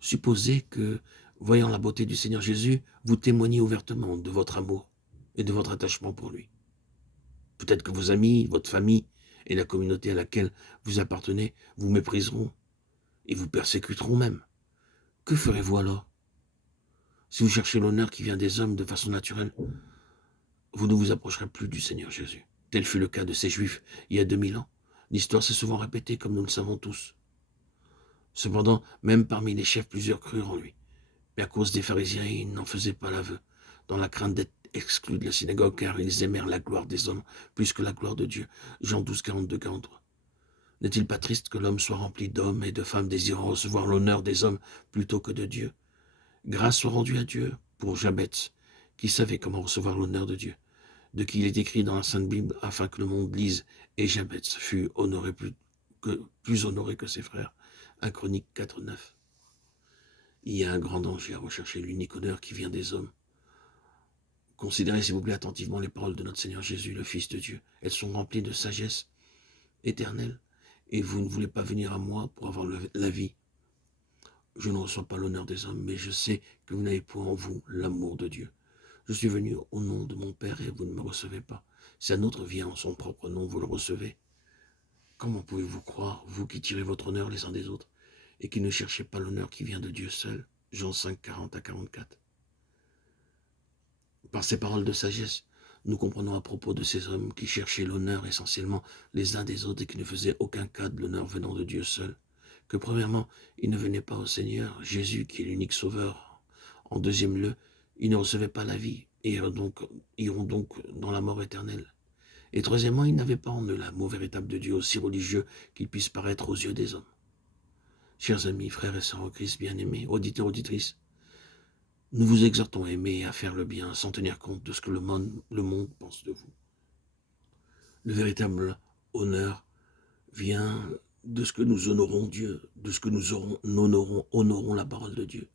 Supposez que, voyant la beauté du Seigneur Jésus, vous témoignez ouvertement de votre amour et de votre attachement pour lui. Peut-être que vos amis, votre famille et la communauté à laquelle vous appartenez vous mépriseront et vous persécuteront même. Que ferez-vous alors? Si vous cherchez l'honneur qui vient des hommes de façon naturelle, vous ne vous approcherez plus du Seigneur Jésus. Tel fut le cas de ces Juifs il y a 2000 ans. L'histoire s'est souvent répétée comme nous le savons tous. Cependant, même parmi les chefs, plusieurs crurent en lui. Mais à cause des pharisiens, ils n'en faisaient pas l'aveu, dans la crainte d'être exclus de la synagogue, car ils aimèrent la gloire des hommes plus que la gloire de Dieu. Jean 12, 42, 43. N'est-il pas triste que l'homme soit rempli d'hommes et de femmes désirant recevoir l'honneur des hommes plutôt que de Dieu? Grâce soit rendue à Dieu pour Jabez, qui savait comment recevoir l'honneur de Dieu, de qui il est écrit dans la Sainte Bible, afin que le monde lise, et Jabez fut honoré plus honoré que ses frères. 1 Chronique 4, 9. Il y a un grand danger à rechercher l'unique honneur qui vient des hommes. Considérez s'il vous plaît attentivement les paroles de notre Seigneur Jésus, le Fils de Dieu. Elles sont remplies de sagesse éternelle, et vous ne voulez pas venir à moi pour avoir la vie. Je ne reçois pas l'honneur des hommes, mais je sais que vous n'avez point en vous l'amour de Dieu. Je suis venu au nom de mon Père et vous ne me recevez pas. Si un autre vient en son propre nom, vous le recevez. Comment pouvez-vous croire, vous qui tirez votre honneur les uns des autres, et qui ne cherchez pas l'honneur qui vient de Dieu seul? Jean 5, 40 à 44. Par ces paroles de sagesse, nous comprenons à propos de ces hommes qui cherchaient l'honneur essentiellement les uns des autres et qui ne faisaient aucun cas de l'honneur venant de Dieu seul, que premièrement, ils ne venaient pas au Seigneur, Jésus qui est l'unique sauveur. En deuxième lieu, ils ne recevaient pas la vie et iront donc dans la mort éternelle. Et troisièmement, ils n'avaient pas en eux l'amour véritable de Dieu, aussi religieux qu'il puisse paraître aux yeux des hommes. Chers amis, frères et sœurs en Christ bien-aimés, auditeurs, auditrices, nous vous exhortons à aimer et à faire le bien sans tenir compte de ce que le monde pense de vous. Le véritable honneur vient de ce que nous honorons Dieu, de ce que nous honorons la parole de Dieu.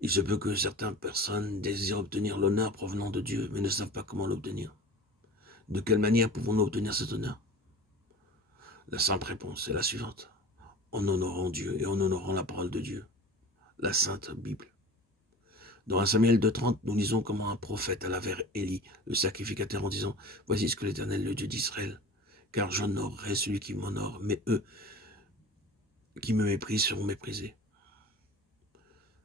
Il se peut que certaines personnes désirent obtenir l'honneur provenant de Dieu, mais ne savent pas comment l'obtenir. De quelle manière pouvons-nous obtenir cet honneur? La simple réponse est la suivante: en honorant Dieu et en honorant la parole de Dieu, la Sainte Bible. Dans 1 Samuel 2,30, nous lisons comment un prophète alla vers Élie, le sacrificateur, en disant: voici ce que l'Éternel, le Dieu d'Israël, car j'honorerai celui qui m'honore, mais eux qui me méprisent seront méprisés.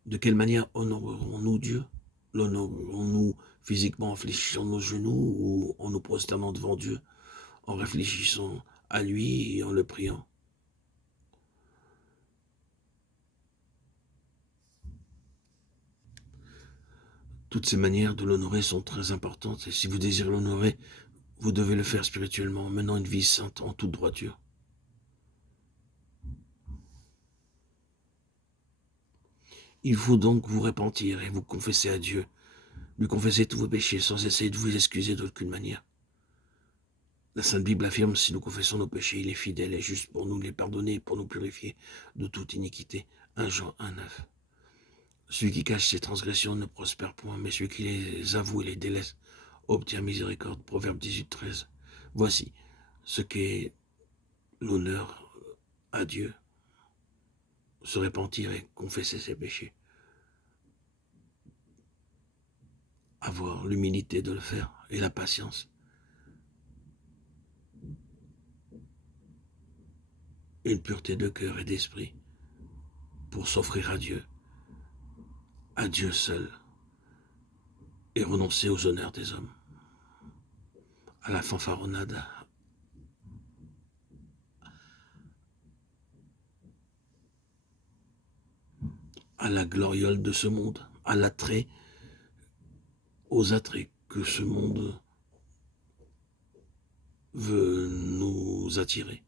De quelle manière honorerons-nous Dieu? L'honorerons-nous physiquement en fléchissant nos genoux ou en nous prosternant devant Dieu, en réfléchissant à lui et en le priant? Toutes ces manières de l'honorer sont très importantes, et si vous désirez l'honorer, vous devez le faire spirituellement, en menant une vie sainte en toute droiture. Il faut donc vous repentir et vous confesser à Dieu, lui confesser tous vos péchés sans essayer de vous excuser d'aucune manière. La Sainte Bible affirme: si nous confessons nos péchés, il est fidèle et juste pour nous les pardonner et pour nous purifier de toute iniquité. 1 Jean 1, 9. Celui qui cache ses transgressions ne prospère point, mais celui qui les avoue et les délaisse obtient miséricorde. Proverbe 18, 13. Voici ce qu'est l'honneur à Dieu: se repentir et confesser ses péchés. Avoir l'humilité de le faire et la patience. Une pureté de cœur et d'esprit pour s'offrir à Dieu seul, et renoncer aux honneurs des hommes, à la fanfaronnade, à la gloriole de ce monde, à l'attrait, aux attraits que ce monde veut nous attirer.